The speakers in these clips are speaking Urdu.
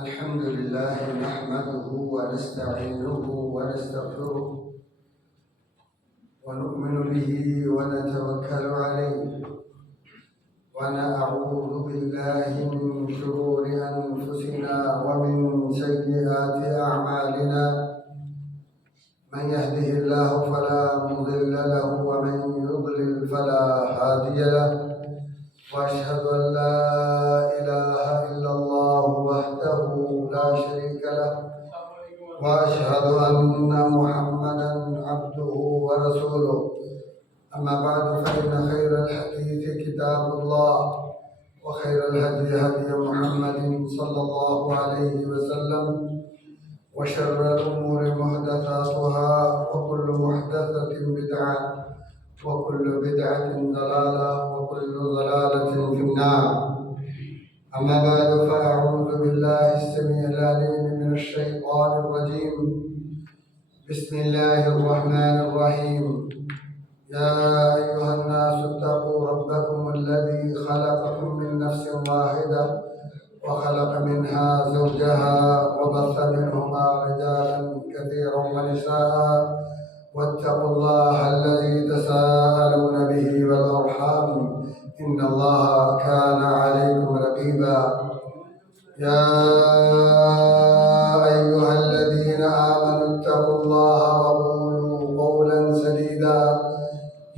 الحمد لله نحمده ونستعينه ونستغفره ونؤمن به ونتوكل عليه ونعوذ بالله من شرور أنفسنا ومن سيئات أعمالنا. من يهده الله فلا مضل له ومن يضلل فلا هادي له، وأشهد أن لا إله إلا الله وحده لا شريك له، وأشهد أن محمدا عبده ورسوله. أما بعد، فإن خير الحديث كتاب الله، وخير الهدي هدي محمد صلى الله عليه وسلم، وشر الأمور محدثاتها، وكل محدثة بدعة، وكل بدعة ضلالة، وكل ضلالة في النار. أما بعد، فأعوذ بالله السميع العليم من الشيطان الرجيم. بسم الله الرحمن الرحيم. يا أيها الناس اتقوا ربكم الذي خلقكم من نفس واحدة وخلق منها زوجها وبث منهما رجالا كثيرا ونساء، واتقوا الله الذي تساءلون به والأرحام، إن الله كان عليكم رقيبا. يا أيها الذين آمنوا اتقوا الله وقولوا قولا سديدا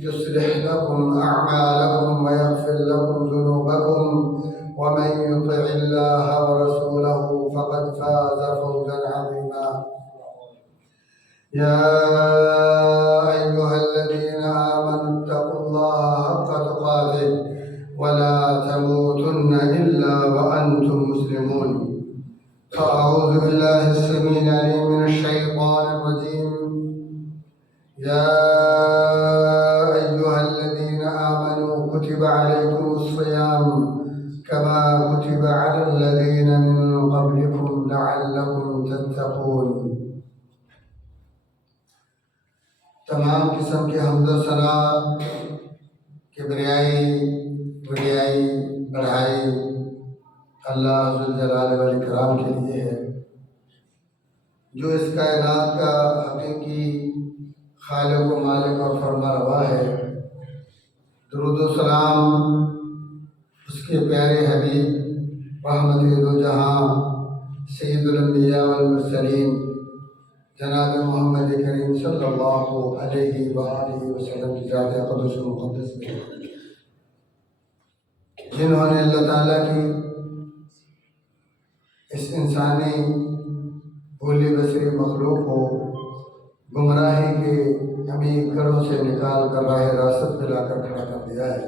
يصلح لكم أعمالكم ويغفر لكم ذنوبكم، ومن يطع الله ورسوله فقد فاز فوزا عظيما. يا أيها الذين آمنوا اتقوا الله حق تقاته ولا تموتن إلا وأنتم مسلمون. فأعوذ بالله السميع العليم من الشيطان الرجيم. يا أيها الذين آمنوا كتب عليكم الصيام كما كتب على الذين من قبلكم لعلكم تتقون. تمام قسم کے حمد و ثنا کبریائی بڑیائی بڑھائی اللہ ذوالجلال والاکرام کے لیے ہے، جو اس کائنات کا حقیقی خالق و مالک اور فرما روا ہے۔ درود و سلام اس کے پیارے حبیب رحمت دو جہاں سید الانبیاء والمرسلین جناب محمد کریم صلی اللہ علیہ وآلہ وسلم کی ذات اقدس و مقدس میں، جنہوں نے اللہ تعالیٰ کی اس انسانی بھولی بصری مخلوق کو گمراہی کے عمیق گڑھوں سے نکال کر راہ راست پہ لا کر کھڑا کر دیا ہے۔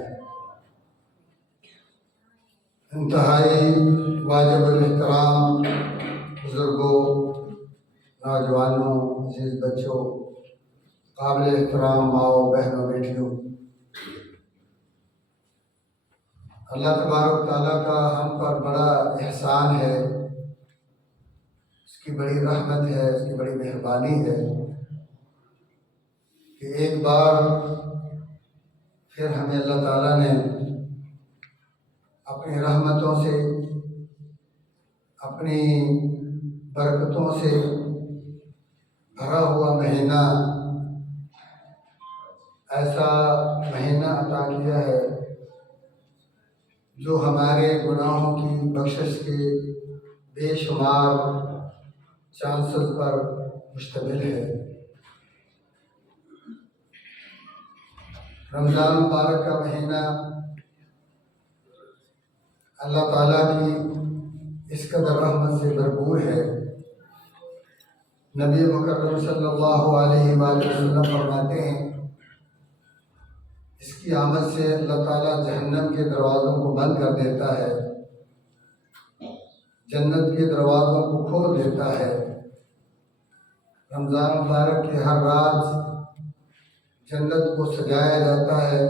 انتہائی واجب الاحترام بزرگوں، نوجوانوں، عزیز بچوں، قابل احترام ماؤں، بہنوں، بیٹیوں، اللہ تبارک تعالیٰ کا ہم پر بڑا احسان ہے، اس کی بڑی رحمت ہے، اس کی بڑی مہربانی ہے کہ ایک بار پھر ہمیں اللہ تعالیٰ نے اپنی رحمتوں سے، اپنی برکتوں سے بھرا ہوا مہینہ، ایسا مہینہ عطا کیا ہے جو ہمارے گناہوں کی بخشش کے بے شمار چانسز پر مشتمل ہے۔ رمضان مبارک کا مہینہ اللہ تعالیٰ کی اس قدر رحمت سے بھرپور ہے۔ نبی مکرم صلی اللہ علیہ وآلہ وسلم فرماتے ہیں، اس کی آمد سے اللہ تعالیٰ جہنم کے دروازوں کو بند کر دیتا ہے، جنت کے دروازوں کو کھول دیتا ہے۔ رمضان مبارک کی ہر رات جنت کو سجایا جاتا ہے،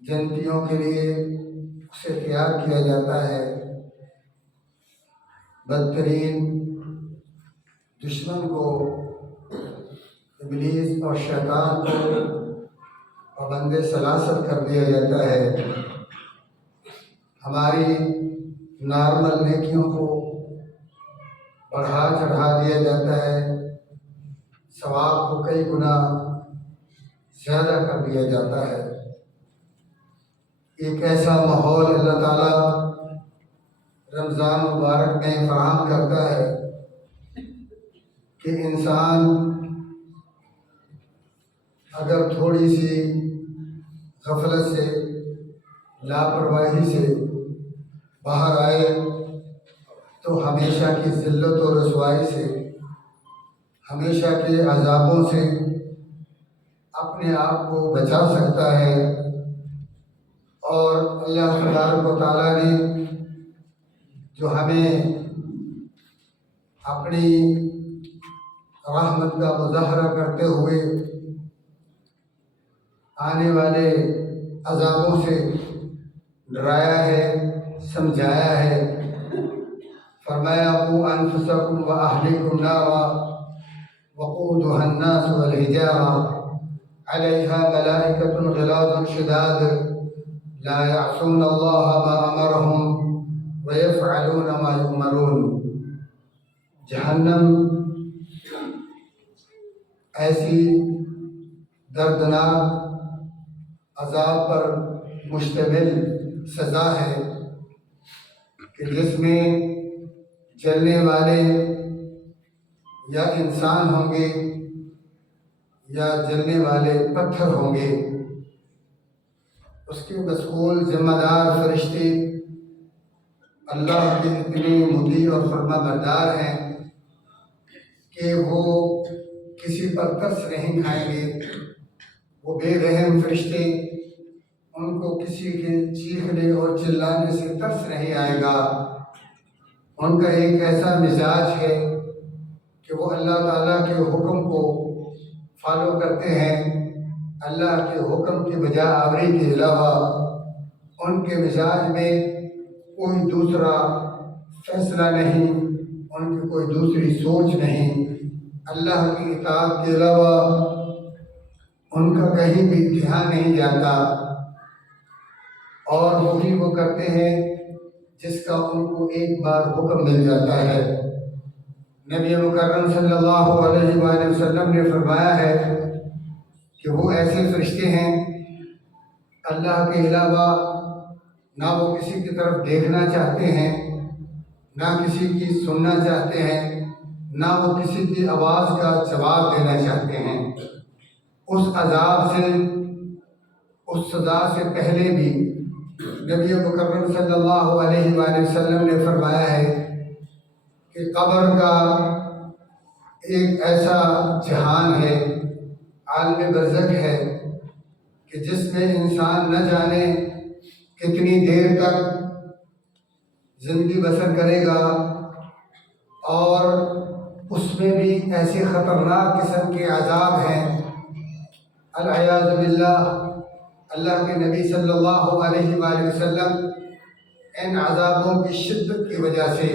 جنتیوں کے لیے اسے تیار کیا جاتا ہے۔ بدترین دشمن کو، ابلیس اور شیطان کو پابند سلاسل کر دیا جاتا ہے۔ ہماری نارمل نیکیوں کو بڑھا چڑھا دیا جاتا ہے، ثواب کو کئی گنا زیادہ کر دیا جاتا ہے۔ ایک ایسا ماحول اللہ تعالیٰ رمضان مبارک میں فراہم کرتا ہے کہ انسان اگر تھوڑی سی غفلت سے، لاپرواہی سے باہر آئے تو ہمیشہ کی ذلت و رسوائی سے، ہمیشہ کے عذابوں سے اپنے آپ کو بچا سکتا ہے۔ اور اللہ تبارک و تعالیٰ نے جو ہمیں اپنی رحمت کا مظاہرہ کرتے ہوئے آنے والے عذابوں سے ڈرایا ہے، سمجھایا ہے، فرمایا قوا انفسکم واہلیکم نارا وقودها الناس والحجارة علیہا ملائکۃ غلاظ شداد لا یعصون اللہ ما امرهم ویفعلون ما یؤمرون۔ جہنم ایسی دردناک عذاب پر مشتمل سزا ہے کہ جس میں جلنے والے یا انسان ہوں گے یا جلنے والے پتھر ہوں گے۔ اس کے مسئول ذمہ دار فرشتے اللہ کے اتنے مطیع اور فرما بردار ہیں کہ وہ کسی پر ترس نہیں کھائیں گے۔ وہ بے رحم فرشتے، ان کو کسی کے چیخنے اور چلانے سے ترس نہیں آئے گا۔ ان کا ایک ایسا مزاج ہے کہ وہ اللہ تعالیٰ کے حکم کو فالو کرتے ہیں، اللہ کے حکم کی بجا آوری کے علاوہ ان کے مزاج میں کوئی دوسرا فیصلہ نہیں، ان کی کوئی دوسری سوچ نہیں۔ اللہ کی اطاعت کے علاوہ ان کا کہیں بھی دھیان نہیں جاتا، اور وہی وہ کرتے ہیں جس کا ان کو ایک بار حکم مل جاتا ہے۔ نبی مکرم صلی اللہ علیہ وآلہ وسلم نے فرمایا ہے کہ وہ ایسے فرشتے ہیں اللہ کے علاوہ نہ وہ کسی کی طرف دیکھنا چاہتے ہیں، نہ کسی کی سننا چاہتے ہیں، نہ وہ کسی کی آواز کا جواب دینا چاہتے ہیں۔ اس عذاب سے، اس سزا سے پہلے بھی نبی مکرم صلی اللہ علیہ وآلہ وسلم نے فرمایا ہے کہ قبر کا ایک ایسا جہان ہے، عالم برزخ ہے کہ جس میں انسان نہ جانے کتنی دیر تک زندگی بسر کرے گا، اور اس میں بھی ایسے خطرناک قسم کے عذاب ہیں العیاذ باللہ۔ اللہ کے نبی صلی اللہ علیہ وآلہ وسلم ان عذابوں کی شدت کی وجہ سے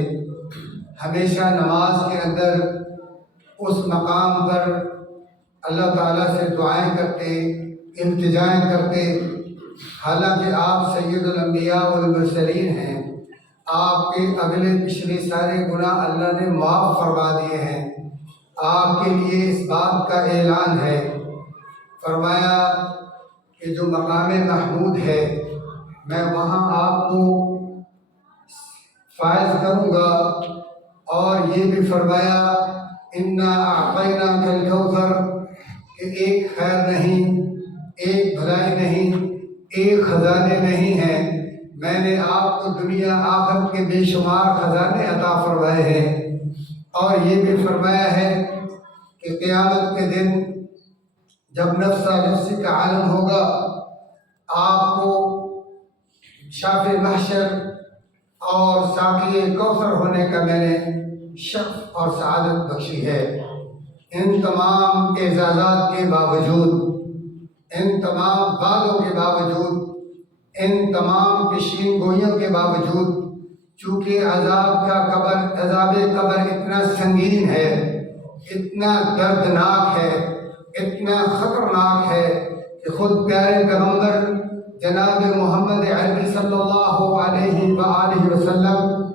ہمیشہ نماز کے اندر اس مقام پر اللہ تعالیٰ سے دعائیں کرتے، التجائیں کرتے، حالانکہ آپ سید الانبیاء والمرسلین ہیں، آپ کے اگلے پچھلے سارے گناہ اللہ نے معاف فرما دیے ہیں۔ آپ کے لیے اس بات کا اعلان ہے، فرمایا کہ جو مقام محمود ہے میں وہاں آپ کو فائز کروں گا، اور یہ بھی فرمایا انا اعطیناک الکوثر، کہ ایک خیر نہیں، ایک بھلائی نہیں، ایک خزانے نہیں ہیں، میں نے آپ کو دنیا آخرت کے بے شمار خزانے عطا فرمائے ہیں۔ اور یہ بھی فرمایا ہے کہ قیامت کے دن جب نفسا نفسی کا عالم ہوگا، آپ کو شاف محشر اور ساقی کوثر ہونے کا میں نے شرف اور سعادت بخشی ہے۔ ان تمام اعزازات کے باوجود، ان تمام وعدوں کے باوجود، ان تمام پیشین گوئیوں کے باوجود، چونکہ عذاب قبر اتنا سنگین ہے، اتنا دردناک ہے، اتنا خطرناک ہے کہ خود پیارے پیغمبر جناب محمد عربی صلی اللہ علیہ وآلہ وسلم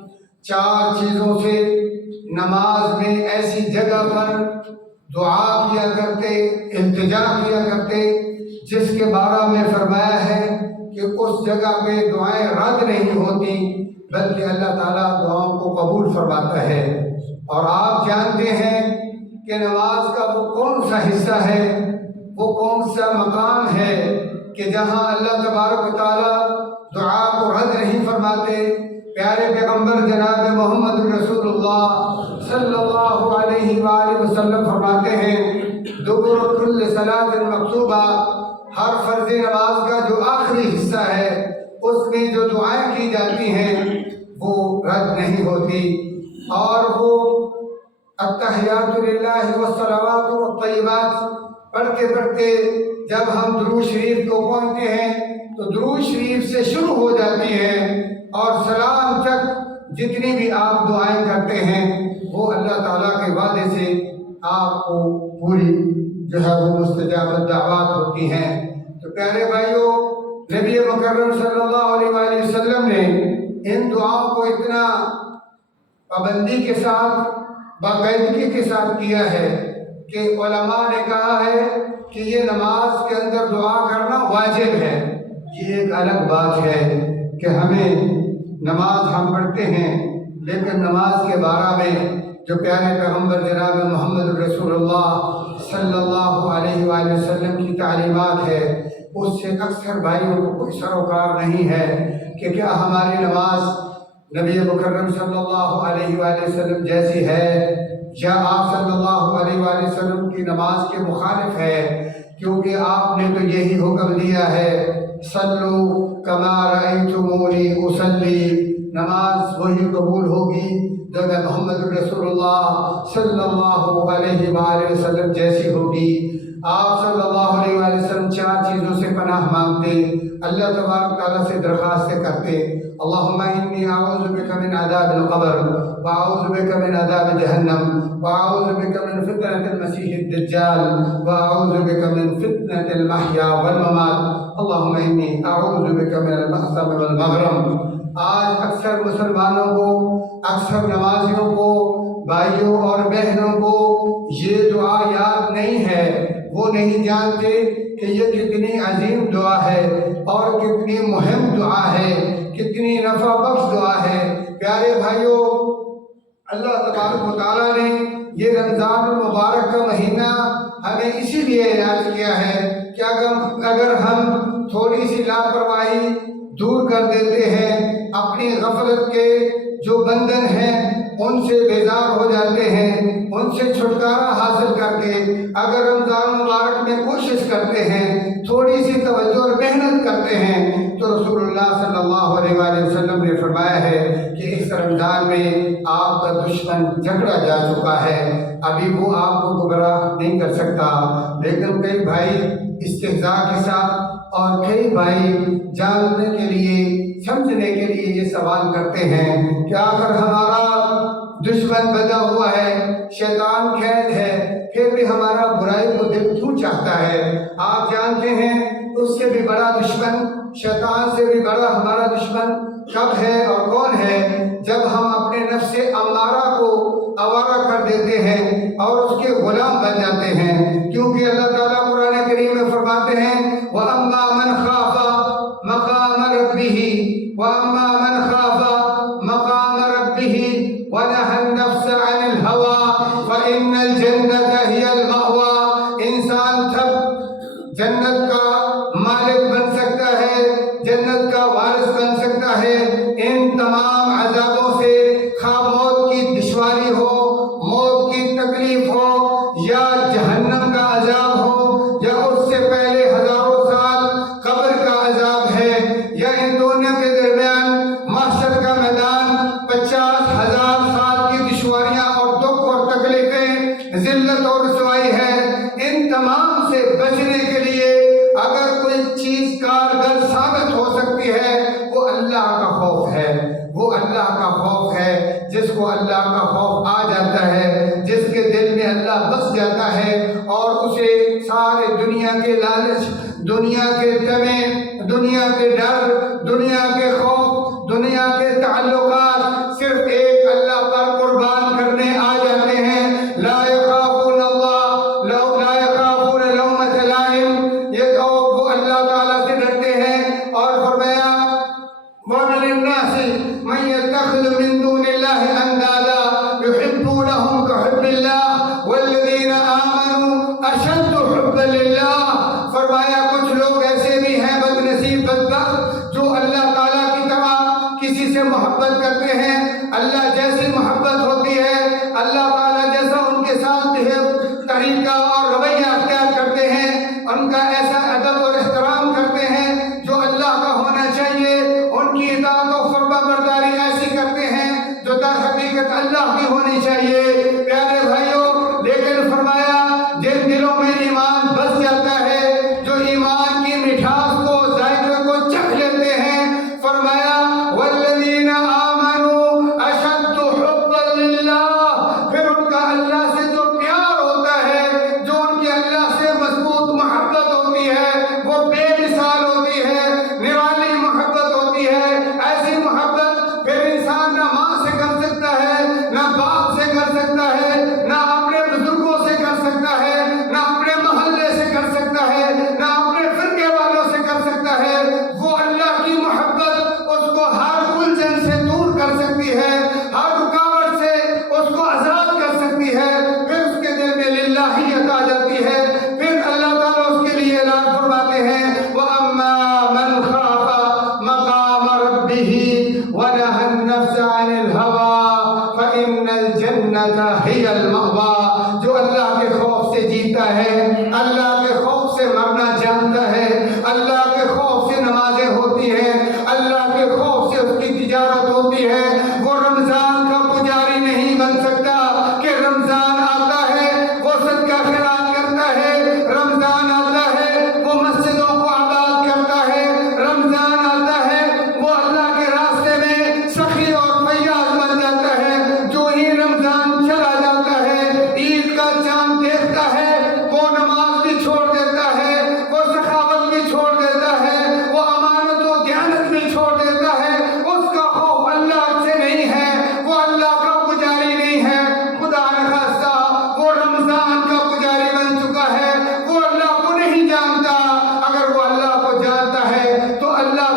4 چیزوں سے نماز میں ایسی جگہ پر دعا کیا کرتے، التجا کیا کرتے جس کے بارے میں فرمایا ہے کہ اس جگہ پہ دعائیں رد نہیں ہوتی بلکہ اللہ تعالیٰ دعاؤں کو قبول فرماتا ہے۔ اور آپ جانتے ہیں کہ نماز کا وہ کون سا حصہ ہے، وہ کون سا مقام ہے کہ جہاں اللہ تبارک و تعالیٰ دعا کو رد نہیں فرماتے۔ پیارے پیغمبر جناب محمد رسول اللہ صلی اللہ علیہ وآلہ وسلم فرماتے ہیں دبر کل صلاۃ مکتوبہ، ہر فرض نماز کا جو آخری حصہ ہے اس میں جو دعائیں کی جاتی ہیں وہ رد نہیں ہوتی۔ اور وہ التحیات للہ والصلوات والطیبات پڑھتے پڑھتے جب ہم درود شریف کو پہنچتے ہیں تو درود شریف سے شروع ہو جاتی ہے اور سلام تک جتنی بھی آپ دعائیں کرتے ہیں وہ اللہ تعالیٰ کے وعدے سے آپ کو پوری جو ہے وہ مستجاب دعوات ہوتی ہیں۔ تو پیارے بھائیوں، نبی مکرم صلی اللہ علیہ وآلہ وسلم نے ان دعاؤں کو اتنا پابندی کے ساتھ، باقاعدگی کے ساتھ کیا ہے کہ علماء نے کہا ہے کہ یہ نماز کے اندر دعا کرنا واجب ہے۔ یہ ایک الگ بات ہے کہ ہمیں نماز ہم پڑھتے ہیں لیکن نماز کے بارے میں جو پیارے پیغمبر جناب محمد رسول اللہ صلی اللہ علیہ وآلہ وسلم کی تعلیمات ہے اس سے اکثر بھائیوں کو کوئی سروکار نہیں ہے کہ کیا ہماری نماز نبی مکرم صلی اللہ علیہ وآلہ وسلم جیسی ہے یا آپ صلی اللہ علیہ وآلہ وسلم کی نماز کے مخالف ہے، کیونکہ آپ نے تو یہی حکم دیا ہے صلو کما رأیتمونی اصلی، نماز وہی قبول ہوگی جو میں محمد رسول اللہ صلی اللہ علیہ وآلہ وسلم جیسی ہوگی۔ آپ صلی اللہ علیہ وآلہ وسلم 4 چیزوں سے پناہ مانگتے، اللہ تبارک تعالیٰ سے درخواستیں کرتے، اللہم انی اعوذ بک من عذاب القبر واعوذ بک من عذاب جہنم واعوذ بک من فتنة المسیح الدجال واعوذ بک من فتنة المحیا والممات اللہم انی اعوذ بک من المأثم والمغرم۔ آج اکثر مسلمانوں کو، اکثر نمازیوں کو، بھائیوں اور بہنوں کو یہ دعا یاد نہیں ہے، وہ نہیں جانتے کہ یہ کتنی عظیم دعا ہے اور کتنی مہم دعا ہے، کتنی نفع بخش دعا ہے۔ پیارے بھائیوں، اللہ تبارک و تعالیٰ نے یہ رمضان المبارک کا مہینہ ہمیں اسی لیے اعلان کیا ہے کہ اگر ہم تھوڑی سی لاپرواہی دور کر دیتے ہیں، اپنی غفلت کے جو بندھن ہیں ان سے بیزار ہو جاتے ہیں، ان سے چھٹکارا حاصل کر کے اگر رمضان مبارک میں کوشش کرتے ہیں، تھوڑی سی توجہ اور محنت کرتے ہیں تو رسول اللہ صلی اللہ علیہ وآلہ وسلم نے فرمایا ہے کہ اس رمضان میں آپ کا دشمن جھگڑا جا چکا ہے، ابھی وہ آپ کو گمراہ نہیں کر سکتا۔ لیکن کئی بھائی استہزاء کے ساتھ اور کئی بھائی جاننے کے لیے، سمجھنے کے لیے یہ سوال کرتے ہیں کہ آخر ہمارا دشمن بنا ہوا ہے، شیطان قید ہے، پھر بھی ہمارا برائی کو دل کیوں چاہتا ہے؟ آپ جانتے ہیں اس سے بھی بڑا دشمن، شیطان سے بھی بڑا ہمارا دشمن کب ہے اور کون ہے؟ جب ہم اپنے نفس امارہ کو آوارہ کر دیتے ہیں اور اس کے غلام بن جاتے ہیں، کیونکہ اللہ تعالیٰ قرآن کریم میں فرماتے ہیں وَأَمَّا مَنْ خَافَ مَقَامَ رَبِّهِ وَأَمَّا مَنْ خَافَ مَقَامَ رَبِّهِ وَنَهَى النَّفْسَ عَنِ الْهَوَىٰ فَإِنَّ الْجَنَّةَ هِيَ الْمَأْوَىٰ۔ انسان تب جنت کا مالک بن سکتا ہے، جنت کا وارث بن سکتا ہے ان تمام عذابوں سے، خواہ موت کی دشواری ہو، موت کی تکلیف ہو یا جہنم کا عذاب ہو یا اس سے پہلے ہزاروں سال قبر کا عذاب ہے یا ان دونوں کے درمیان محشر کا میدان 50,000 سال کی دشواریاں اور دکھ اور تکلیفیں، ذلت اور رسوائی ہے۔ ان تمام سے بچنے کے لیے اگر کوئی چیز کارگر ثابت ہو سکتی ہے وہ اللہ کا خوف ہے، وہ اللہ کا خوف ہے۔ جس کو اللہ کا خوف آ جاتا ہے، جس کے دل میں اللہ بس جاتا ہے اور اسے سارے دنیا کے لالچ، دنیا کے طمع، دنیا کے ڈر، دنیا کے خوف، دنیا کے تعلقات صرف ایک محبت ہوتی ہے، اللہ تعالیٰ جیسا ان کے ساتھ طریقہ اور رویہ اختیار کرتے ہیں، ان کا ایسا ادب اور احترام کرتے ہیں جو اللہ کا ہونا چاہیے، ان کی اطاعت و فرما برداری ایسی کرتے ہیں جو در حقیقت اللہ کی ہونی چاہیے۔ پیارے بھائیوں، لیکن فرمایا جن دلوں میں ایمان بس جاتا ہے، جو ایمان کی مٹھاس کو ذائقے کو چکھ لیتے ہیں، فرمایا والذین آمنوا اشد حبا للہ، پھر ان کا اللہ سے جو پیار ہوتا ہے، جو ان کی اللہ سے مضبوط محبت ہوتی ہے، وہ بے مثال ہوتی ہے، نرالی محبت ہوتی ہے۔ ایسی محبت پھر انسان نہ ماں سے کر سکتا ہے، نہ باپ سے کر سکتا ہے، نہ اپنے بزرگوں سے کر سکتا ہے، نہ اپنے محلے سے کر سکتا ہے، نہ اپنے فرقے والوں سے کر سکتا ہے۔ وہ اللہ کی محبت اس کو ہر الجھن سے دور کر سکتی ہے، ہر رکاوٹ سے اس کو آزاد کر سکتی ہے، پھر اس کے دل میں للہیت آ جاتی ہے، پھر اللہ تعالیٰ اس کے لیے اعلان فرماتے ہیں وَأَمَّا مَنْ خَافَ مَقَامَ رَبِّهِ وَنَهَى النَّفْسَ عَنِ الْهَوَىٰ فَإِنَّ الْجَنَّةَ هِيَ الْمَأْوَىٰ، جو اللہ کے خوف سے جیتا ہے، اللہ کے خوف سے مرنا جانتا ہے، اللہ کے خوف سے نمازیں ہوتی ہیں، اللہ کے خوف سے اس کی تجارت ہوتی ہے، وہ رمضان کا پجاری نہیں بن سکتا کہ رمضان آتا ہے وہ صدقہ خیرات کرتا ہے، رمضان آتا ہے وہ مسجدوں کو آباد کرتا ہے، رمضان آتا ہے وہ اللہ کے راستے میں سخی اور فیاض بن جاتا ہے۔ جو ہی رمضان چلا جاتا ہے، عید کا چاند دیکھتا ہے، وہ نماز بھی چھوڑ دیتا ہے، وہ سخاوت بھی چھوڑ دیتا ہے، وہ امانت و دیانت بھی چھوڑ دیتا ہے۔ اس کا خوف اللہ سے نہیں ہے، وہ اللہ کا پجاری نہیں ہے، خدا نخواستہ وہ رمضان کا پجاری بن چکا ہے، وہ اللہ کو نہیں جانتا۔ اگر وہ اللہ کو جانتا ہے تو اللہ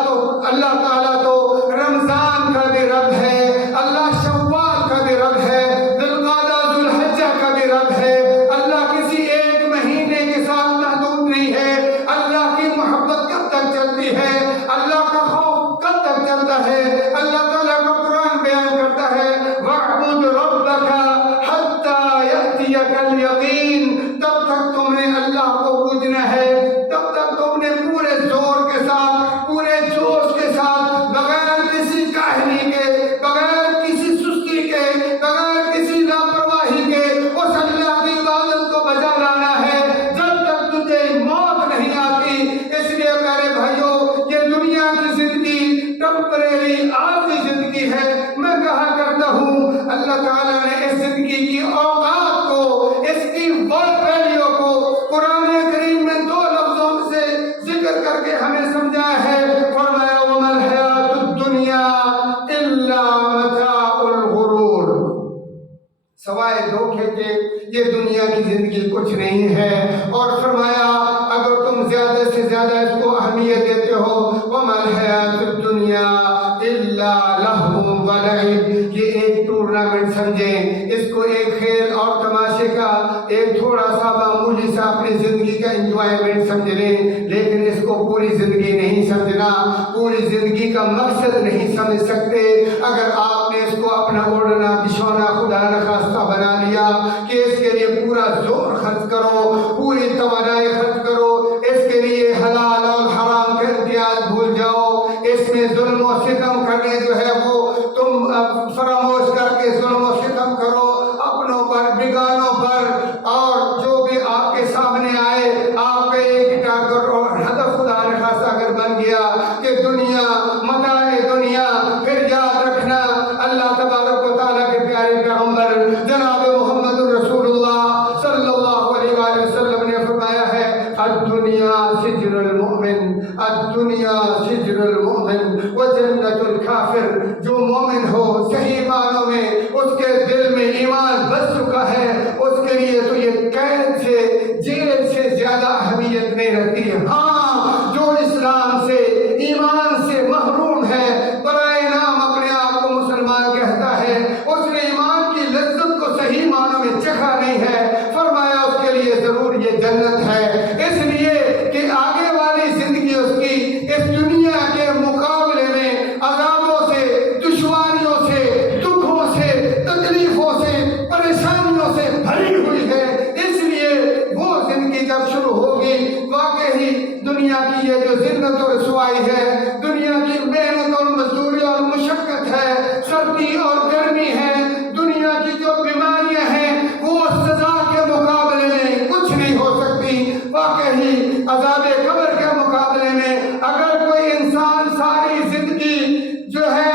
تعالیٰ تو رمضان کا بھی رب ہے، اللہ شوال کا بھی رب ہے، ذوالقعدہ ذوالحجہ کا بھی رب ہے۔ اللہ کسی ایک مہینے کے ساتھ محدود نہیں ہے۔ اللہ کی محبت کب تک چلتی ہے، اللہ کا خوف کب تک چلتا ہے؟ اللہ تعالیٰ کا قرآن بیان کرتا ہے وَاعْبُدْ رَبَّكَ حَتَّى يَأْتِيَكَ الْيَقِينُ، تب تک تم نے اللہ کو پوجنا ہے، تب تک تم نے پورے زور کے ساتھ، پورے جوش کے ساتھ، بغیر کسی کاہلی کے، بغیر کسی سستی کے، بغیر کسی لاپرواہی کے اس اللہ کی عبادت کو بجا لانا ہے جب تک تجھے موت نہیں آتی۔ اس لیے میرے بھائیوں، یہ دنیا کی زندگی ٹمپریری عارضی زندگی ہے۔ میں کہا کرتا ہوں اللہ تعالیٰ نے اس زندگی کی اوقات کو، اس کی ورڈ ویلیو کو قرآن کریم میں دو لفظوں سے ذکر کر کے ہمیں سمجھایا ہے۔ فرمایا وَمَا الْحَيَاةُ الدُّنْيَا إِلَّا مَتَاعُ الْغُرُورِ، سوائے دھوکے کے یہ دنیا کی زندگی کچھ نہیں ہے۔ اور فرمایا اگر تم زیادہ سے زیادہ اس کو اہمیت دیتے ہو وَمَا الْحَيَاةُ الدُّنْيَا إِلَّا لَهْوٌ وَلَعِبٌ، یہ ایک ٹورنامنٹ سمجھیں، اس کو ایک کھیل اور تماشے کا ایک تھوڑا سا معمولی سا اپنی زندگی کا انجوائمنٹ سمجھ لیں، لیکن اس کو پوری زندگی نہیں سمجھنا، پوری زندگی کا مقصد نہیں سمجھ سکتے۔ اگر آپ نے اس کو اپنا اوڑھنا بچھونا خدا نخواستہ بنا لیا کہ اس کے لیے پورا زور خرچ کرو، پوری توانائی خرچ کرو، اس کے لیے حلال اور حرام کا امتیاز بھول جاؤ، اس میں ظلم و ستم کرنے جو ہے وہ تم فراموش کر کے ظلم و ستم کرو اپنوں پر، بیگانوں پر، اور جو بھی آپ کے سامنے آئے آپ کا ایک ٹارگٹ اور ہدف خدا نخواستہ اگر بن گیا کہ دنیا متاع دنیا، پھر یاد رکھنا اللہ تبارک و تعالیٰ کے پیارے پیغمبر جناب محمد رسول اللہ صلی اللہ علیہ وآلہ وسلم نے فرمایا ہے الدنیا سجن المؤمن، الدنیا سجن المؤمن وجنت الکافر، جو مومن ہو صحیح معنوں میں اس کے دل میں یہ جو ذلت اور رسوائی ہے، دنیا کی محنت اور مزدوری اور مشقت ہے، سردی اور گرمی ہے، دنیا کی جو بیماریاں ہیں، وہ سزا کے مقابلے میں کچھ نہیں ہو سکتی۔ واقعی عذاب قبر کے مقابلے میں اگر کوئی انسان ساری زندگی جو ہے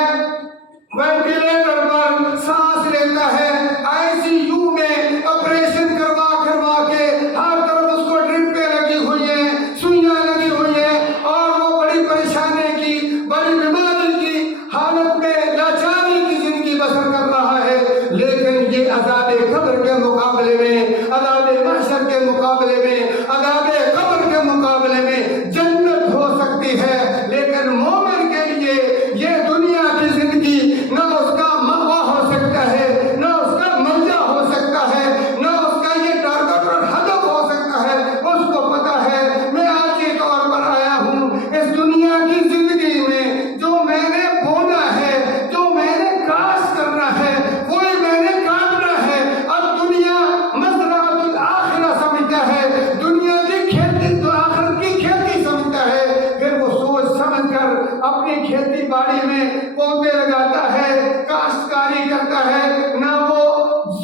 وینٹیلیٹر پر سانس لیتا ہے، آئی سی یو میں آپریشن کروا کے ہر طرف اس کو ڈرپیں لگی ہوئی ہیں، سوئیاں لگی ہوئی ہیں، اور وہ بڑی پریشانی کی، بڑی بیماری کی حالت میں لاچاری کی زندگی بسر کر رہا ہے، لیکن یہ عذاب قبر کے مقابلے میں، عذاب محشر کے مقابلے میں، عذاب قبر کے مقابلے میں جنت ہو سکتی ہے۔ لیکن مومن کے لیے یہ دنیا کی زندگی نہ اس کا مأویٰ ہو سکتا ہے، نہ اس کا منزل ہو سکتا ہے، نہ اس کا یہ ٹارگٹ اور ہدف ہو سکتا ہے۔ اس کو پتا ہے میں آج کے طور پر آیا ہوں اس دنیا کی زندگی میں، جو میں نے بونا ہے، جو میں نے کاشت کرنا ہے، وہی میں نے کاٹنا ہے۔ اب دنیا مزرعۃ الآخرہ سمجھتا ہے، دنیا کی کھیتی تو آخرت کی کھیتی سمجھتا ہے، پھر وہ سوچ سمجھ کر اپنی کھیتی باڑی میں پودے لگاتا ہے، کاشتکاری کرتا ہے، نہ وہ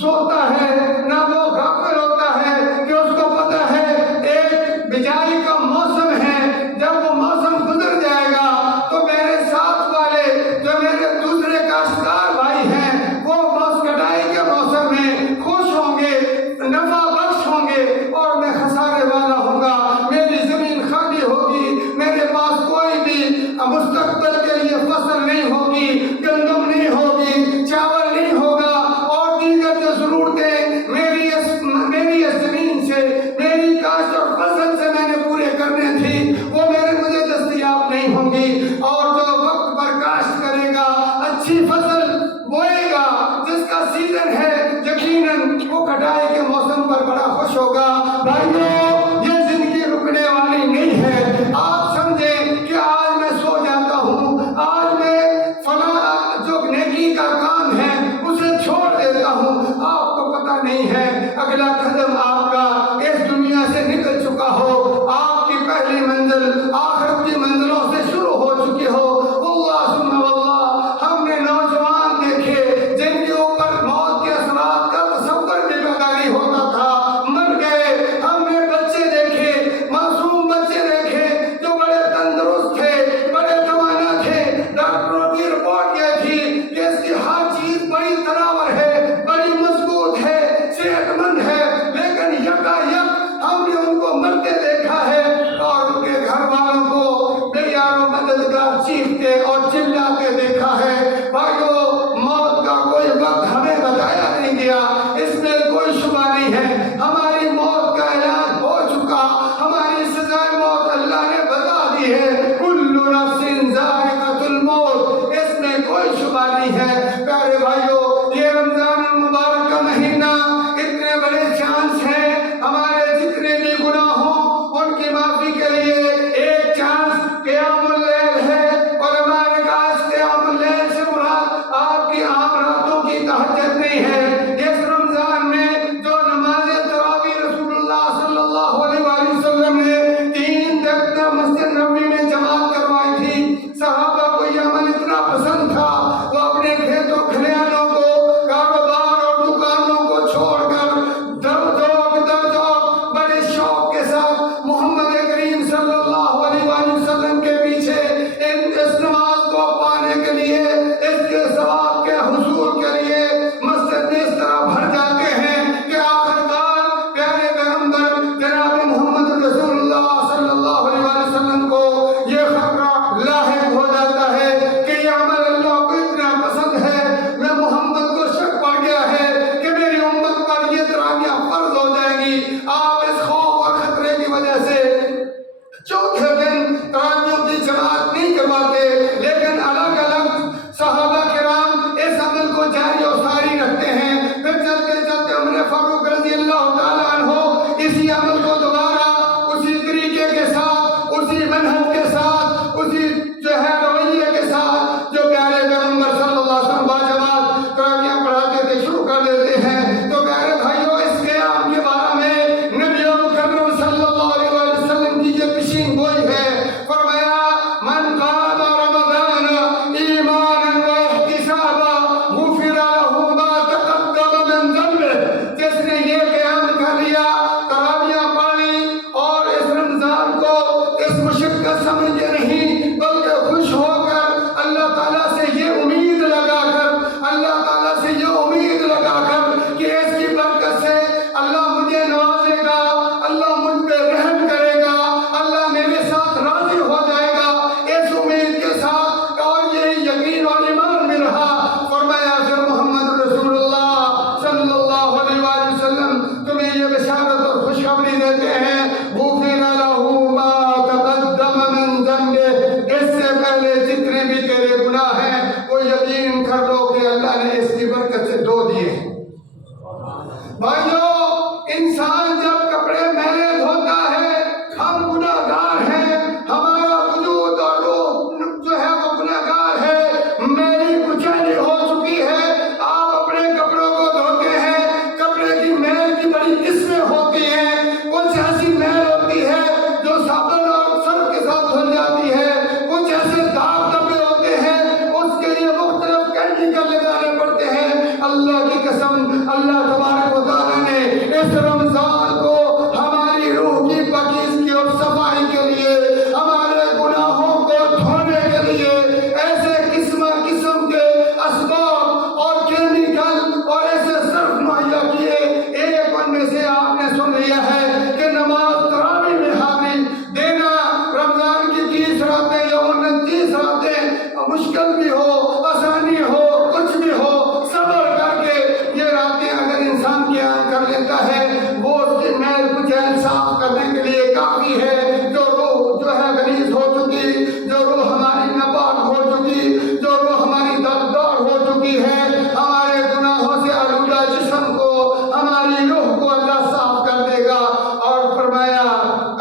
سوتا ہے نہ وہ غافل ہوتا ہے کہ اس کو پتا ہے ایک بجائی کا موسم ہے، جب وہ موسم گزر جائے گا تو میرے ساتھ والے جو میرے دوسرے کاشتکار بھائی ہیں وہ موسم کٹائی کے موسم میں خوش ہوں گے، نفع بخش ہوں گے، اور میں خسارے والا ہوں گا، میری زمین خالی ہوگی، میرے پاس کوئی بھی مستقبل کے لیے فصل نہیں ہوگی، گندم نہیں ہوگی، چاول نہیں ہوگا، اور دیگر جو ضرورتیں میری اس زمین سے، میری کاشت اور فصل سے میں نے پورے کرنے تھی، وہ مجھے دستیاب نہیں ہوں گی۔ اور جو وقت پر کاشت کرے گا، اچھی فصل بوئے گا، جس کا سیزن ہے، یقیناً وہ کٹائی کے موسم پر بڑا خوش ہوگا۔ بھائیو، یہ زندگی رکنے والی نہیں ہے۔ آپ سمجھیں کہ آج میں سو جاتا ہوں، آج میں فلاں جو نیکی کا کام ہے اسے چھوڑ دیتا ہوں، آپ کو پتہ نہیں ہے اگلا قدم آپ کا اس دنیا سے نکل چکا ہو، آپ کی پہلی منزل آخرت کی منزلوں سے شروع ہو چکی ہو۔ واللہ ثم واللہ، ہم نے نوجوان دیکھے جن کے اوپر موت کے اثرات کا تصور بھی پیدا نہیں ہوتا تھا، مر گئے۔ ہم نے بچے دیکھے، معصوم بچے دیکھے جو بڑے تندرست تھے، بڑے توانا تھے، ڈاکٹروں کی رپورٹ یہ تھی کہ اس کی ہر چیز بڑی تناور ہے، بڑی مضبوط ہے، صحت مند ہے، لیکن یکایک ہم نے ان کو مرتے دیکھا ہے، اور ان کے گھر والوں کو بے یار و مددگار چیختے اور چلاتے دیکھا ہے۔ بھائیو، موت کا کوئی وقت ہمیں بتایا نہیں گیا، اس میں کوئی شبہ نہیں ہے، ہماری موت کا اعلان ہو چکا، ہماری سزائے موت اللہ نے بتا دی ہے، کل نفس ذائقۃ الموت، اس میں کوئی شبہ نہیں ہے۔ پیارے بھائیو، یہ رمضان المبارک کا مہینہ، اتنے بڑے چانس ہیں، ہمارے جتنے بھی گناہ ہوں ان کی معافی کے لیے ایک چانس قیام اللیل ہے، اور ہمارے کاش قیام اللیل سے مراد آپ کی عام راتوں کی تہجد نہیں ہے۔ اس رمضان میں جو نماز تراویح رسول اللہ صلی اللہ علیہ وآلہ وسلم نے 3 رکعت مسجد نبوی میں جماعت کروائی تھی، صحابہ کو یہ عمل اتنا پسند تھا، وہ اپنے کھیتوں کھلیانوں کو، کاروبار اور دکانوں کو چھوڑ کر بڑے شوق کے ساتھ محمد کریم صلی اللہ علیہ وآلہ وسلم کے پیچھے اس نماز کو پانے کے لیے، اس کے ثواب کے حصول کے لیے مسجد میں انسان جب کپڑے میلے دھوتا ہے، ہم گناہگار ہیں، ہمارا وجود اور روح جو ہے وہ گناہگار ہے، میلی کچیلی ہو چکی ہے، آپ اپنے کپڑوں کو دھوتے ہیں، کپڑے کی میل کی بڑی قسمیں ہوتی ہیں، کچھ ایسی میل ہوتی ہے جو صابن اور سرف کے ساتھ دھل جاتی ہے، کچھ ایسے داغ دھبے ہوتے ہیں اس کے لیے مختلف کیمیکل لگانے پڑتے ہیں۔ اللہ کی قسم، اللہ تبارک و تعالیٰ نے اس رمضان کو ہماری روح کی پاکیزگی اور صفائی کے لیے، ہمارے گناہوں کو دھونے کے لیے ایسے قسم کے اسباب اور کیمیکل اور ایسے صرف مہیا کیے۔ ایک ان میں سے آپ نے سن لیا ہے کہ نماز تراویح میں حاضری دینا، رمضان کی 30 راتیں یا 29 راتیں، مشکل بھی ہو، آسانی ہو، کچھ بھی ہو، صبر کر کے یہ راتیں اگر انسان قیام کر لیتا ہے، وہ اس کی میل کچیل صاف کرنے کے لیے کافی ہے۔ جو روح جو ہے غلیظ ہو چکی، جو روح ہماری ناپاک ہو چکی، جو روح ہماری داغدار ہو چکی ہے، ہمارے گناہوں سے آلودہ جسم کو، ہماری روح کو اللہ صاف کر دے گا۔ اور فرمایا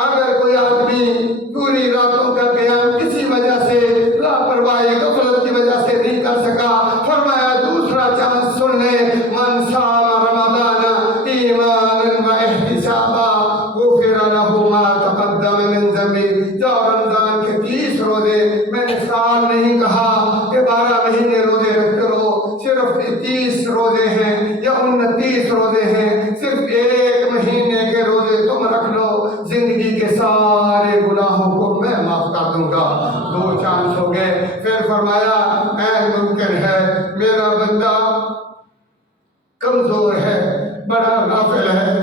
اگر کوئی آدمی پوری راتوں کا قیام کسی وجہ سے، لاپرواہی غفلت کی وجہ سے نہیں کر سکا، فرمایا دوسرا چانس سن لے، من صام رمضان ایمانا و احتسابا غفر له ما تقدم من ذنبه۔ جو رمضان کے 30 روزے، میں نے سال نہیں کہا کہ 12 مہینے روزے رکھتے رہو، صرف 30 روزے ہیں یا 29 روزے ہیں، صرف ایک مہینے کے روزے تم رکھ لو، زندگی کے سارے گناہوں کو میں معاف کر دوں گا۔ 2 چانس ہو گئے۔ پھر فرمایا اے ممکن ہے، میرا بندہ کمزور ہے، بڑا غافل ہے،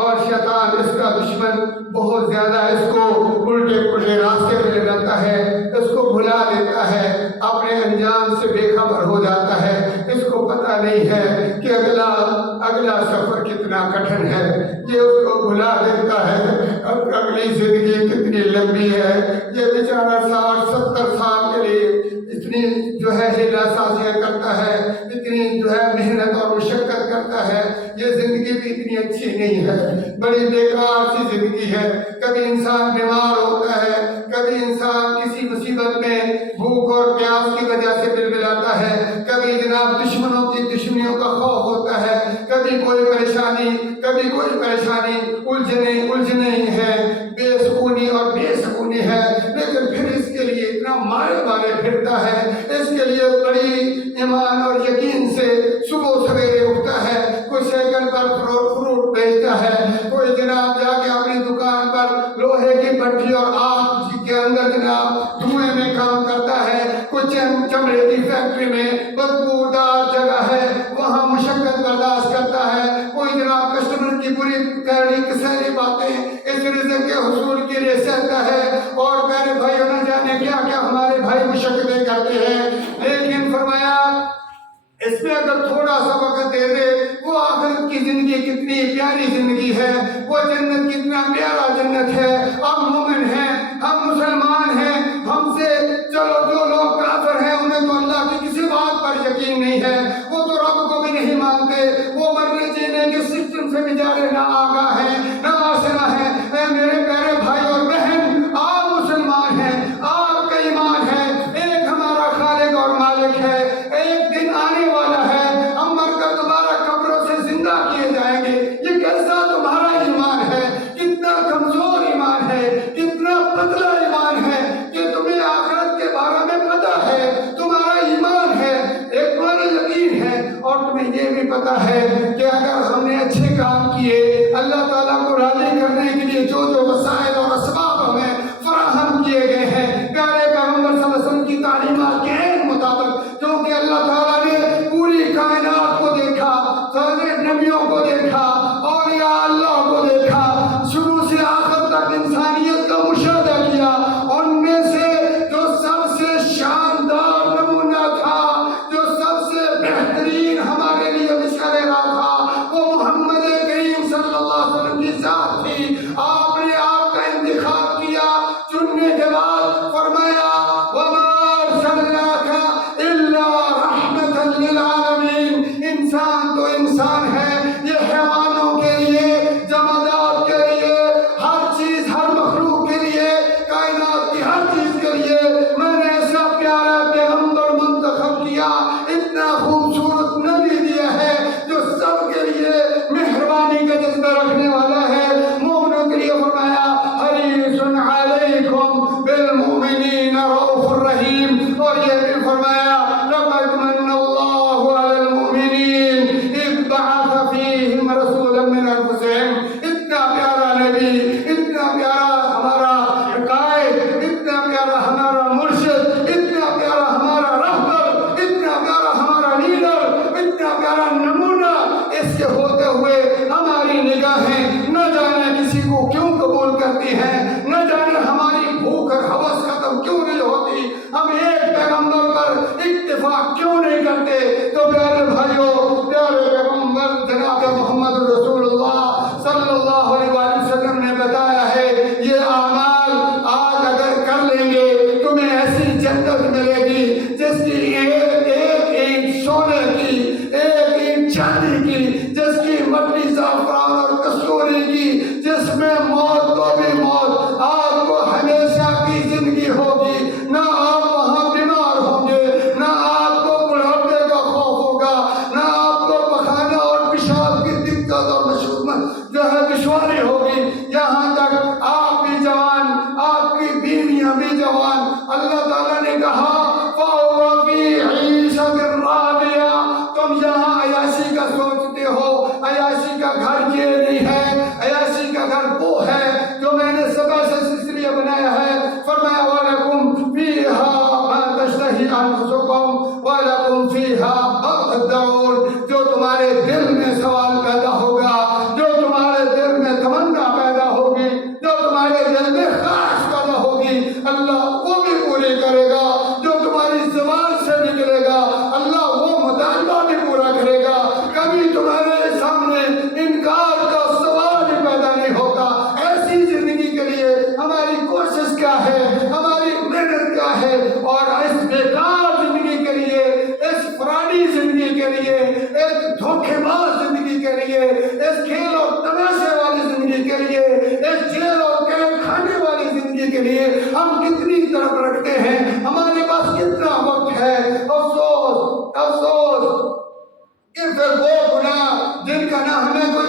اور شیطان اس کا دشمن بہت زیادہ، اس کو الٹے پلٹے راستے پہ لگاتا ہے، اس کو بھلا دیتا ہے، اپنے انجام سے بے خبر ہو جاتا ہے، اس کو پتہ نہیں ہے کہ اگلا سفر کتنا کٹھن ہے، یہ اس کو بھلا دیتا ہے اب اگلی زندگی کتنی لمبی ہے، یہ بیچارہ 60-70 سال کے لیے اتنی جو ہے ہیلا سازیاں کرتا ہے، اتنی جو ہے محنت اور مشقت کرتا ہے، یہ زندگی بھی اتنی اچھی نہیں ہے، بڑی بیکار سی زندگی ہے۔ کبھی انسان بیمار ہوتا ہے، کبھی انسان کسی مصیبت میں بھوک اور پیاس کی وجہ سے بلبلاتا ہے، کبھی جناب دشمنوں کی دشمنیوں کا خوف ہوتا ہے، کبھی کوئی پریشانی، کبھی کوئی پریشانی، الجھنیں ہیں، بے سکونی اور بے سکونی ہے، لیکن پھر اس کے لیے اتنا مارے پھرتا ہے، اس کے لیے بڑی ایمان اور یقین سے صبح سویرے اٹھتا ہے، کوئی سائیکل پر فروٹ بیچتا ہے، کوئی جناب جا کے اپنی دکان پر لوہے کی بھٹی اور آگ کے اندر جناب دھوئیں میں کام کرتا ہے، کوئی چمڑے کی فیکٹری میں بدبودار جگہ ہے وہاں مشقت برداشت کرتا ہے، کوئی جناب کسٹمر کی بری کڑی کسیری باتیں اس رزق کے حصول کے لیے سہتا ہے، اور میرے بھائیوں نہ جانے کیا کیا ہمارے بھائی مشقتیں کرتے ہیں، لیکن فرمایا اس میں اگر تھوڑا سا وقت دے دے، وہ آخرت کی زندگی کتنی پیاری زندگی ہے، وہ جنت کتنا پیارا جنت ہے۔ ہم مومن ہیں، ہم مسلمان ہیں، ہم سے چلو جو لوگ کافر ہیں انہیں تو اللہ کی کسی بات پر یقین نہیں ہے، وہ تو رب کو بھی نہیں مانتے، وہ مرنے جینے کے سسٹم سے بیچارے نہ آگاہ ہیں، نہ آشنا ہیں۔ اے میرے پیارے بھائی اور بہن، آپ مسلمان ہیں، آپ کا ایمان ہے، ایک ہمارا خالق اور مالک ہے، ایک دن آنے والا ہے، ہم مر کر دوبارہ قبروں سے زندہ کیے جائیں گے۔ یہ کیسا تمہارا ایمان ہے، کتنا کمزور ایمان ہے، کتنا پتلا ایمان ہے کہ تمہیں آخرت کے بارے میں پتہ ہے، تمہارا ایمان ہے، ایک بڑا یقین ہے، اور تمہیں یہ بھی پتہ ہے کہ اگر ہم نے اچھے کام کیے، اللہ تعالیٰ کو راضی کرنے کے لیے جو وسائل اور اسباب ہمیں فراہم کیے گئے ہیں، پیارے پیغمبر صلی اللہ علیہ وسلم کی تعلیمات کے عین مطابق، جو کہ اللہ تعالیٰ نے پوری کائنات کو دیکھا، سارے نبیوں کو دیکھا، اولیاء اللہ کو دیکھا، شروع سے آخر تک انسانیت کا مشاہدہ کیا، ان میں سے جو سب سے شاندار نمونہ تھا، جو سب سے بہترین ہمارے لیے مشعل راہ تھا، وہ محمد دشواری ہوگی، یہاں تک آپ بھی جوان، آپ کی بیویاں بھی جوان۔ اللہ تعالیٰ نے کہا فَهُوَ فِي عِيشَةٍ رَاضِيَةٍ، تم یہاں عیاشی کا سوچتے ہو، عیاشی کا گھر یہ نہیں ہے، عیاشی کا گھر وہ ہے جو میں نے سبا سے اس لیے بنایا ہے۔ فرمایا وَلَكُمْ فِيهَا مَا تَشْتَهِي أَنفُسُكُمْ وَلَكُمْ فِيهَا مَا تَدَّعُونَ، جو تمہارے دل میں سوال پیدا ہوگا، جو تمہارے دل میں تمنا پیدا ہوگی، جو تمہارے دل میں خواہش پیدا ہوگی، اللہ وہ بھی پوری کرے گا۔ جو تمہاری زبان سے نکلے گا، اللہ وہ مطالبہ بھی پورا کرے گا۔ کبھی تمہارے سامنے انکار کا سوال بھی پیدا نہیں ہوتا۔ ایسی زندگی کے لیے ہماری کوشش کیا ہے، ہماری محنت کیا ہے، اور اس بیکار زندگی کے لیے، اس فراڈی زندگی کے لیے، اس دھوکے باز زندگی کے لیے، اس کھیل اور تماشے والی زندگی کے لیے، اس جیل اور قید خانے والی زندگی کے لیے ہم کتنی طرف رکھتے ہیں، ہمارے پاس کتنا وقت ہے۔ افسوس افسوس کہ پھر وہ گناہ جن کا نہ ہمیں کوئی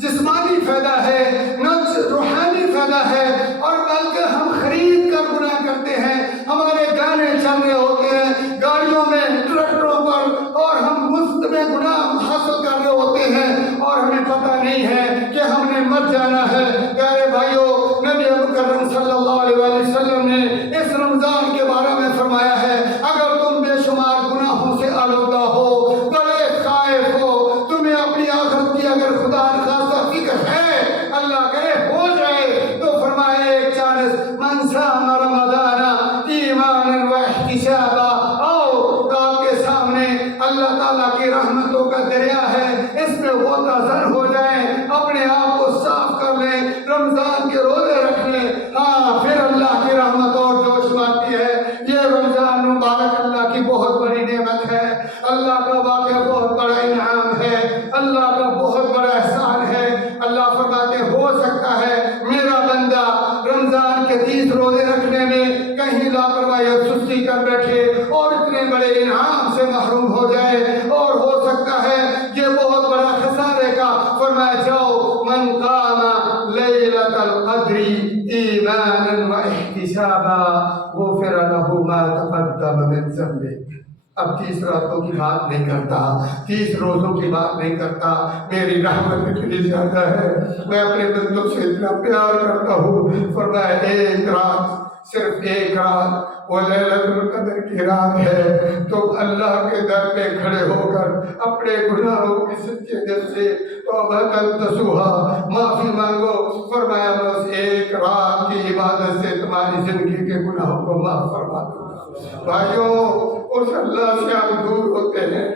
جسمانی فائدہ ہے، نہ روحانی فائدہ ہے، اور بلکہ ہم خرید کر گناہ کرتے ہیں۔ ہمارے گانے چل رہے ہوتے ہیں گاڑیوں میں، ٹریکٹروں پر، اور ہم مفت میں گناہ حاصل کر رہے ہوتے ہیں، اور ہمیں پتہ نہیں ہے کہ ہم نے مر جانا ہے۔ پیارے بھائیوں، نبی مکرم صلی اللہ علیہ وسلم نے اس رمضان کے بارے میں فرمایا ہے، اگر تم بے شمار گناہوں سے آلودہ ہو، بڑے خائف ہو، تمہیں اپنی آخرت کی اگر خدا نخواستہ فکر ہے، اللہ کرے ہو جائے، تو فرمایا ایک چانس من صام رمضان ایمانا واحتسابا، آؤ آپ کے سامنے اللہ تعالیٰ کی رحمتوں کا دریا ہے، اس میں غوطہ ہو جائیں، اپنے آپ کو صاف کر لیں، رمضان کے روزے رکھ لیں، ہاں پھر اللہ کی رحمت اور جوش مارتی ہے۔ یہ رمضان مبارک اللہ کی بہت بڑی نعمت ہے، اللہ کا واقعہ بہت بڑا انعام ہے، اللہ کا بہت بڑا احسان ہے۔ اللہ فرماتے ہو سکتا ہے میرا بندہ رمضان کے 30 روزے رکھنے میں کہیں لاپرواہی اور سستی کر بیٹھے اور اتنے بڑے انعام سے محروم ہو جائے، اور ہو سکتا ہے یہ بہت بڑا خسارے کا۔ فرمایا جاؤ من قام لیلۃ القدر ایمانا واحتسابا غفر له ما تقدم من ذنبه۔ اب 30 راتوں کی بات نہیں کرتا، 30 روزوں کی بات نہیں کرتا، میری رحمت اتنی زیادہ ہے، میں اپنے بندوں سے اتنا پیار کرتا ہوں۔ فرمایا ایک رات، صرف ایک رات، وہ لیلۃ القدر کی رات ہے، تو اللہ کے در پہ کھڑے ہو کر اپنے گناہوں کی سچے دل سے توبہ تنتصوہا، معافی مانگو۔ فرمایا میں اس ایک رات کی عبادت سے تمہاری زندگی کے گناہوں کو معاف فرما دوں گا۔ بھائیوں، اس اللہ سے ہم دور ہوتے ہیں،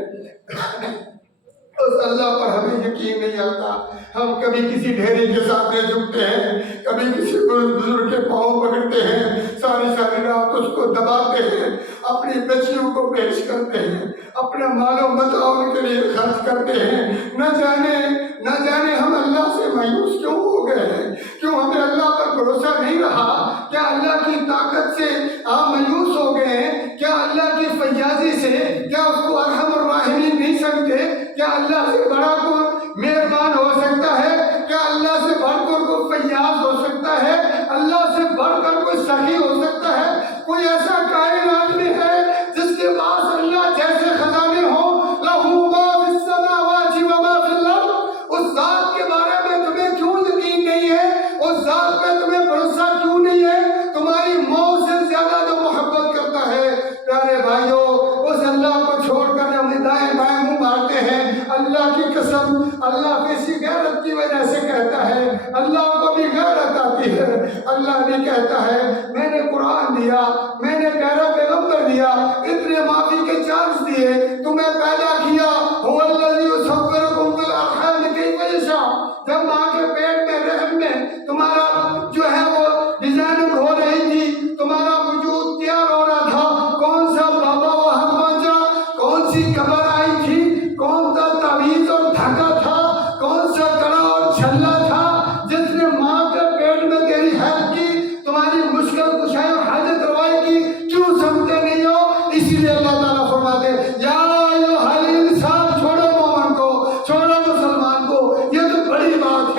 اس اللہ پر ہمیں یقین نہیں آتا۔ ہم کبھی کسی ڈھیری کے سامنے جھکتے ہیں، کبھی کسی بزرگ کے پاؤں پکڑتے ہیں، ساری ساری رات اس کو دباتے ہیں، اپنی بچیوں کو پیش کرتے ہیں، اپنا مال و متاع ان کے لیے خرچ کرتے ہیں۔ نہ جانے ہم اللہ سے مایوس کیوں ہو گئے ہیں، کیوں ہمیں اللہ پر بھروسہ نہیں رہا؟ کیا اللہ کی طاقت سے آپ مایوس ہو گئے ہیں؟ کیا اللہ کی فیاضی سے، کیا اس کو ارحم الراحمین نہیں سمجھتے؟ کیا اللہ سے بڑا کوئی مہربان ہو سکتا ہے؟ کیا اللہ سے بڑھ کر کوئی فیاض ہو سکتا ہے؟ اللہ سے بڑھ کر کوئی سخی ہو سکتا ہے؟ کوئی ایسا کائنات میں ہے جس کے پاس اللہ جیسے خزانے ہوں؟ لَهُ مَا فِي السَّمَاوَاتِ وَمَا فِي الْأَرْضِ، اس ذات کے بارے میں تمہیں کیوں یقین نہیں ہے؟ اس ذات پہ تمہیں بھروسہ کیوں نہیں ہے؟ تمہاری موت سے زیادہ جو محبت کرتا ہے۔ پیارے بھائیوں، اس اللہ کو چھوڑ کر ہم دائیں بائیں منہ مارتے ہیں۔ اللہ کی قسم، اللہ کسی غیرت کی وجہ سے کہتا ہے، اللہ کو بھی غیرت آتی ہے۔ اللہ بھی کہتا ہے میں نے قرآن دیا، میں نے پیارا پیغمبر دیا، اتنے معافی کے چانس دیے، تمہیں پیدا کیا، هو الذی یصورکم فی الارحام کیف یشاء۔ جب ماں کے پیٹ میں رحم میں تمہارا جو ہے وہ ڈیزائننگ ہو رہی تھی، تمہارا وجود تیار ہو رہا تھا، کون سا بابا وہاں پہنچا، کون سی قبر آئی تھی، کون سا تعویذ اور دھاگا تھا، کون سا کڑا اور چھلا تھا جس نے ماں کے پیٹ میں تیری ہیلپ کی، تمہاری مشکل کشائی اور حاجت روائی کی؟ کیوں سمجھتے نہیں ہو؟ اسی لیے اللہ تعالیٰ فرماتے یا ایھا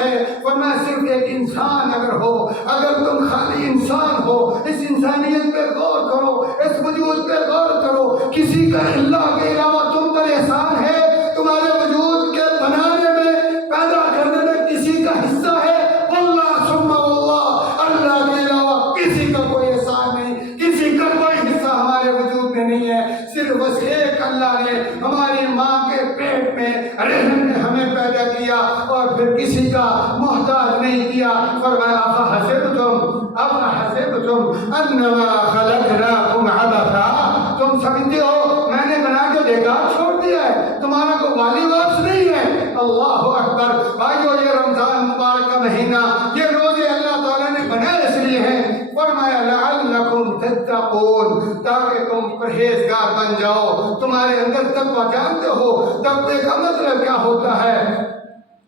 ہے. فرمایا صرف ایک انسان اگر ہو، اگر تم خالی انسان ہو، اس انسانیت پہ غور کرو، اس وجود پہ غور کرو. کسی کا اللہ کے علاوہ تم پر احسان ہے؟ تمہارے وجود کے بنانے میں، پیدا کرنے میں کسی کا حصہ ہے؟ واللہ ثم واللہ، اللہ کے علاوہ کسی کا کوئی احسان نہیں، کسی کا کوئی حصہ ہمارے وجود میں نہیں ہے. صرف بس ایک اللہ نے ہماری ماں کے پیٹ میں رحم میں ہمیں پیدا کیا اور پھر کسی کا محتاج نہیں کیا. فرمایا افحسبتم انما خلقناکم عبثا، تم سمجھتے ہو میں نے بنا کے بیکار چھوڑ دیا ہے، تمہارا کوئی والی وارث نہیں ہے. اللہ اکبر. بھائیو یہ رمضان مبارک کا مہینہ، یہ روزے اللہ تعالیٰ نے بنائے اس لیے ہیں. فرمایا لعلکم تتقون، تاکہ تم پرہیزگار بن جاؤ. تمہارے اندر تقویٰ، جانتے ہو تقوی کا مطلب کیا ہوتا ہے؟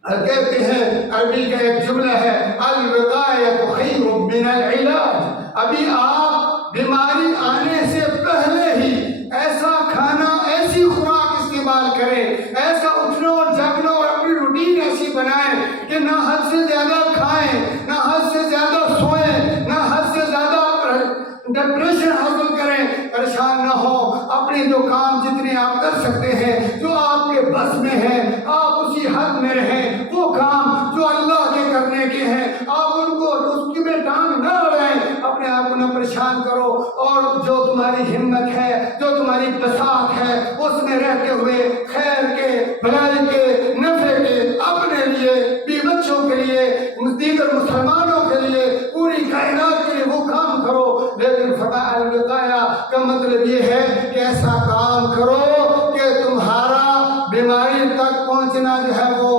کہتے ہیں عربی کا ایک جملہ ہے الوقایۃ خیر من العلاج. ابھی آپ بیماری آنے سے پہلے ہی ایسا کھانا، ایسی خوراک استعمال کریں، ایسا اٹھنا اور جاگنا اور اپنی روٹین ایسی بنائیں کہ نہ حد سے زیادہ کھائیں، نہ حد سے زیادہ سوئیں، نہ حد سے زیادہ ڈپریشن حاصل کریں، پریشان نہ ہو. اپنے جو کام جتنے آپ کر سکتے ہیں، جو آپ کے بس میں ہے، آپ اسی حد میں رہیں. وہ کام جو اللہ کے کرنے کے ہیں، آپ ان کو اس کی میں ٹانگ نہ اڑائیں، اپنے آپ کو نہ پریشان کرو. اور جو تمہاری ہمت ہے، جو تمہاری بساط ہے، اس میں رہتے ہوئے خیر کے، بھلائی کے، نفع کے، اپنے لیے، بیوی بچوں کے لیے، دیگر مسلمانوں کے لیے، پوری کائنات کے لیے وہ کام کرو. لیکن فرمایا الوقایہ کا مطلب یہ ہے کہ ایسا کام کرو کہ تمہارا بیماری تک پہنچنا جو ہے وہ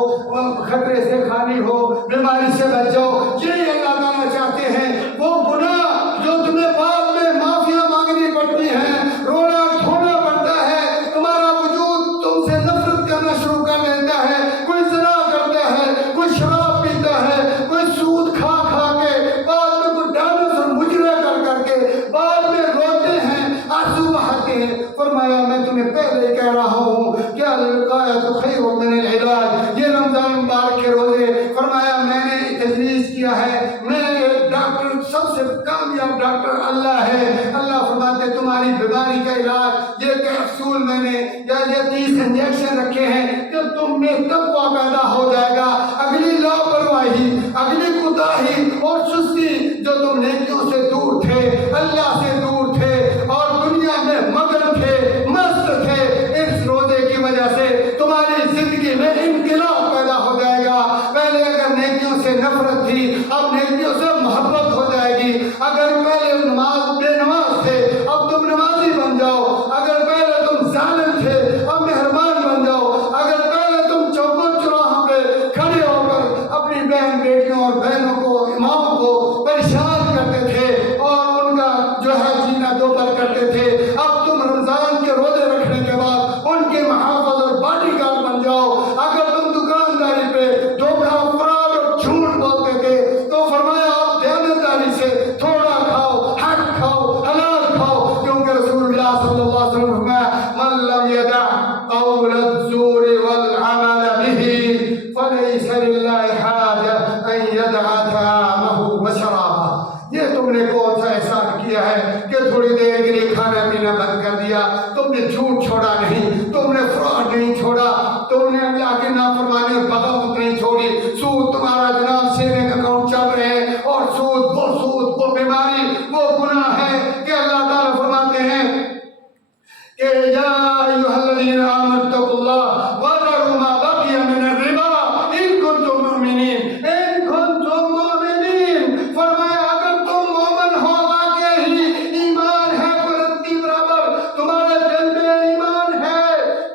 خطرے سے خالی ہو، بیماری سے بچ جاؤ. یہی اللہ تعالیٰ چاہتے ہیں. وہ گناہ جو تمہیں بعد میں معافیاں مانگنی پڑتی ہیں، رونا دھونا پڑتا ہے، تمہارا وجود تم سے نفرت کرنا شروع کر دیتا ہے. کوئی زنا کرتا ہے، کوئی شراب پیتا ہے، کوئی سود کھا کھا کے، بعد میں کوئی ڈانس اور مجرے کر کے بعد میں روتے ہیں، آنسو بہاتے ہیں. فرمایا میں تمہیں پہلے کہہ رہا ہوں کہ الوقایۃ خیر من العلاج. یہ رمضان مبارک کے روزے، فرمایا میں نے تجویز کیا ہے، میں ایک ڈاکٹر، سب سے کامیاب ڈاکٹر اللہ ہے. اللہ فرماتے تمہاری بیماری کا علاج، یہ کیپسول میں نے یا یہ 30 انجیکشن رکھے ہیں کہ تم میں تقویٰ پیدا ہو جائے گا. اگلی لاپرواہی، اگلی کوتاہی اور سستی، جو تم نیکیوں سے دور تھے، اللہ سے دور تھے اور دنیا میں مگن تھے، مست تھے، اس روزے کی وجہ سے تمہاری زندگی میں انقلاب پیدا ہو جائے گا. پہلے اگر نیکیوں سے نفرت تھی، اب نیکیوں سے محبت ہو جائے گی. اگر پہلے نماز بے نماز تھے، اب تم نمازی بن جاؤ. اگر پہلے تم ظالم تھے، اب مہربان بن جاؤ. اگر پہلے تم چوکوں چوراہوں پہ کھڑے ہو کر اپنی بہن بیٹیوں اور بہنوں کو، امام کو پریشان کرتے تھے اور ان کا جو ہے جینا دوپہر کرتے تھے، اب تم رمضان کے روزے رکھنے کے بعد ان کے محافظ اور باڈی گارڈ بن جاؤ. اگر تم دکانداری پہ دھوکہ، فراڈ اور جھوٹ بولتے تھے تو فرمایا آپ دیانتداری سے تھوڑا کھاؤ، حق کھاؤ، حلال کھاؤ. کیونکہ رسول اللہ صلی اللہ علیہ وسلم فرمایا من لم یدع قول الزور والعمل به فلیس للہ حاجہ ان یدع طعامہ وشرابہ. یہ تم نے کون سا احسان کیا ہے کہ تھوڑی دیر کے لیے کھانا پینا بند کر دیا؟ تم نے جھوٹ چھوڑا نہیں، تم نے فراڈ نہیں چھوڑا، تم نے اللہ کی نافرمانی اور بغاوت نہیں چھوڑی. سود تمہارا جناب سیونگ اکاؤنٹ چل رہے ہیں، اور سود وہ بیماری، وہ گناہ ہے کہ اللہ تعالیٰ فرماتے ہیں کہ یا ایھا الذین آمنوا اتقوا اللہ وذروا ما بقی من الربا ان کنتم مؤمنین. ان کنتم مؤمنین، فرمایا اگر تم مومن ہو، واقعی ایمان ہے قرتی برابر، تمہارے دل میں ایمان ہے،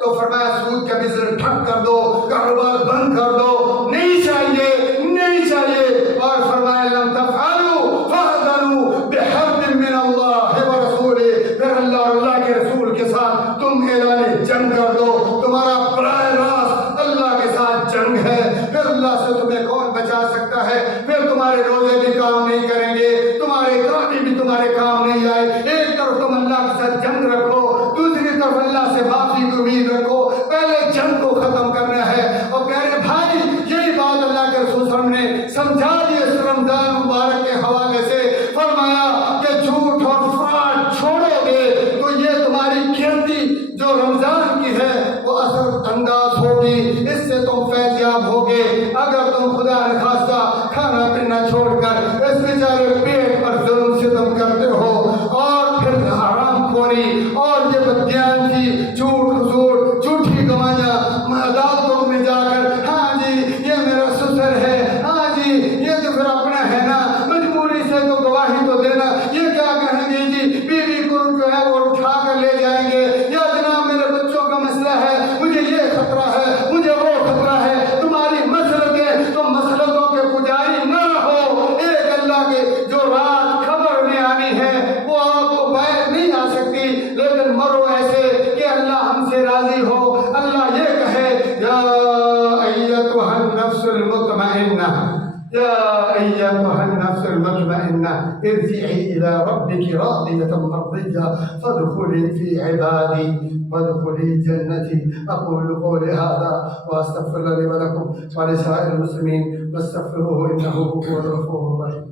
تو فرمایا سود کا بزنس ٹھپ کر دو، کاروبار بند کر دو. نہیں چاہیے، نہیں چاہیے. اور فرمایا لم تفعلوا فاذنوا بحرب من اللہ ورسولہ، پھر اللہ اور اللہ کے رسول کے ساتھ تم اعلان جنگ کر دو. تمہارا براہ راست اللہ کے ساتھ جنگ ہے. پھر اللہ سے تمہیں کون بچا سکتا ہے؟ پھر تمہارے روزے بھی کام نہیں کریں گے، تمہارے قرآن بھی تمہارے کام نہیں آئے. ایک طرف تم اللہ کے ساتھ جنگ رکھو، دوسری طرف اللہ سے معافی کی امید رکھو. پہلے جنگ کو ختم کرنا ہے. اور پیارے بھائی، یہی بات اللہ کے رسول صلی اللہ علیہ وسلم نے تم خدا نخواستہ کھانا پینا چھوڑ کر اس بیچارے پیٹ پر ظلم ستم کرتے ہو، اور پھر حرام خوری اور یہ بددیانتی، جھوٹ حضور، جھوٹی گوائیاں، عدالتوں میں جا کر ہاں جی یہ میرا سسر ہے، ہاں جی یہ تو پھر اپنا ہے نا، مجبوری سے تو گواہی تو دینا، یہ کیا کہیں گے جی بیوی کو جو ہے وہ اٹھا کر لے جائیں گے، یا جناب میرے بچوں کا مسئلہ ہے، مجھے یہ خطرہ ہے، مجھے وہ خطرہ ہے، تمہاری مسلک ہے، تم مسلکوں کے پجاری نہ رہو، ایک اللہ کے جو رات خبر میں آنی ہے وہ آپ کو باہر نہیں آ سکتی، لیکن مرو ایسے کہ اللہ ہم سے راضی ہو۔ اللہ یہ کہے یا ایتھا النفس المطمئنہ، یا ایتھا النفس المطمئنہ ارجعی الی ربک راضیۃ مرضیہ فادخلی فی عبادی وادخلی جنتی۔ اقول قولی ھذا واستغفر اللہ لی ولکم ولسائر المسلمین واستغفروہ انہ هو الغفور الرحیم۔